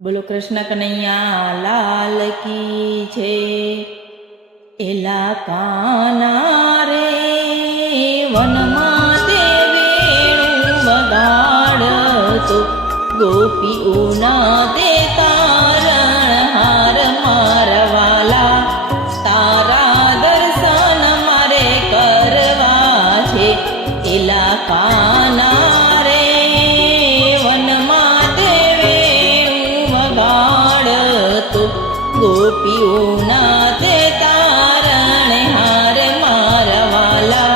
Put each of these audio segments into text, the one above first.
બોલો કૃષ્ણ કનૈયા લાલ કી છે. એલા કાના રે વનમાં તે વેણું વગાડતો, ગોપીઓના તે તારણ હાર મારવાલા. તારા દર્શન મારે કરવા છે. એલા કાના રે વનમાં તે વેણું વગાડતો, ગોપીઓના તે તારણ હાર મારવાલા.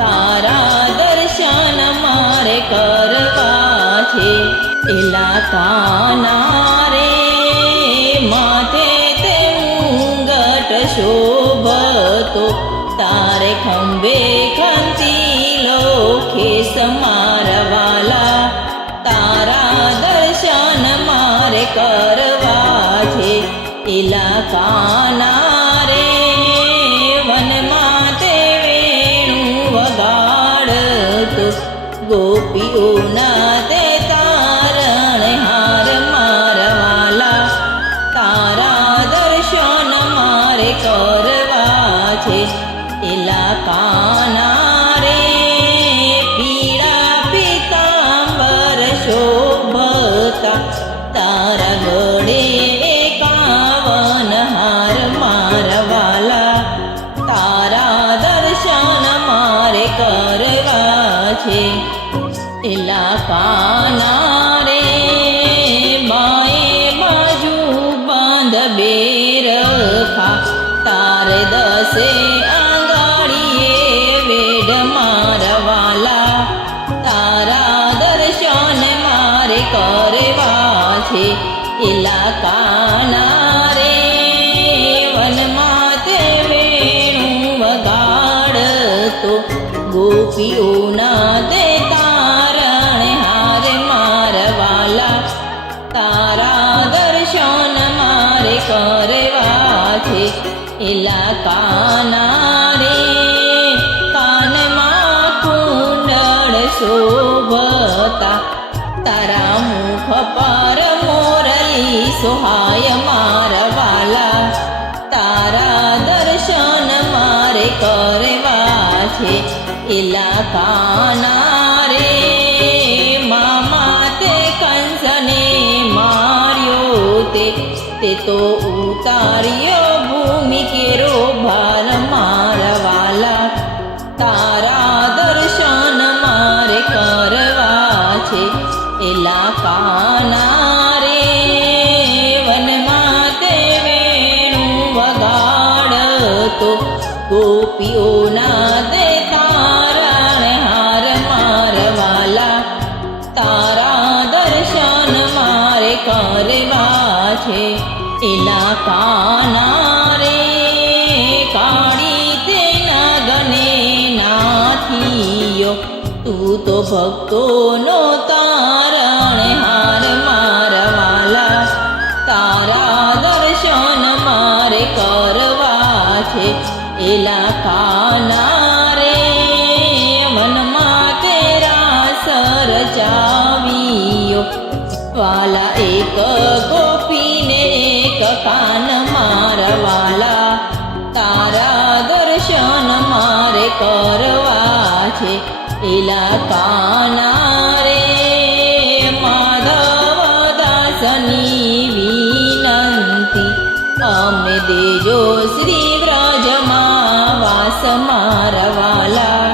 તારા દર્શન મારે કરવા છે. એલા કાના રે માથે તે મુંગટ શોભતો, તારે ખંભે ખંતીલો ખેસ મારવાલા. તારા દર્શન મારે કરવા છે. એલા કાના રે વનમાં તે વેણું વગાડતો, ગોપીઓના તે તારણ હાર મારવાલા. તારા દર્શન મારે કરવા છે. એલા કાના રે પીળા પીતાંબર શોભતા, તારા ગળે 51 હાર મારવાલા. તારા દર્શન મારે કરવા છે. એલા કાના રે બાએ બાજુ બાંધ બેરખા, તારે 10 આંગળીએ વેડ મારવાલા. તારા દર્શન મારે કરવા છે. એલા કાના રે વનમાં તે વેણું વગાડતો, ગોપીઓના તે તારણ હાર મારવાલા. તારા દર્શન મારે કરવા છે. એલા કાના રે કાનમાં કુંડળ શોભતા, તારા મુખ પર મોરલી સોહાય મારવાલા. તારા દર્શન મારે કરવા છે. એલા કાના રે મામા તે કંસને માર્યો, તે તો ઉતાર્યો ભૂમિ કેરો ભાર મારવાલા. તારા દર્શન મારે કરવા છે. એલા કાના રે વનમાં તે વેણું વગાડતો, ગોપીઓના તે તારણ હાર મારવાલા. તારા દર્શન મારે કરવા છે. એલા કાના રે કાળી તે નાગને નાથીયો, તું તો ભક્તોનો તારણ હાર મારવાલા. તારા દર્શન મારે કરવા છે. એલા કાના રે વનમાં તેરા સરચાવીયો, વાલા એક ગોપીને એક કાન મારવાલા. તારા દર્શન મારે કરવા છે. એલા કાના રે માધવ દાસની વિનંતી, અમને દેજો શ્રી વ્રજમાં વાસ મારવાલા.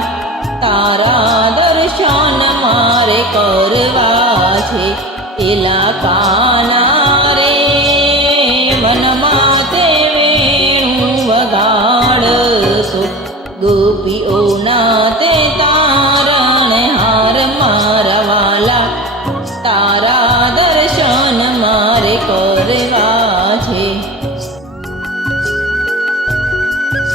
તારા દર્શન મારે કરવા છે. એલા કાના રે વનમાં તે વેણું વગાડતો, ગોપીઓના તે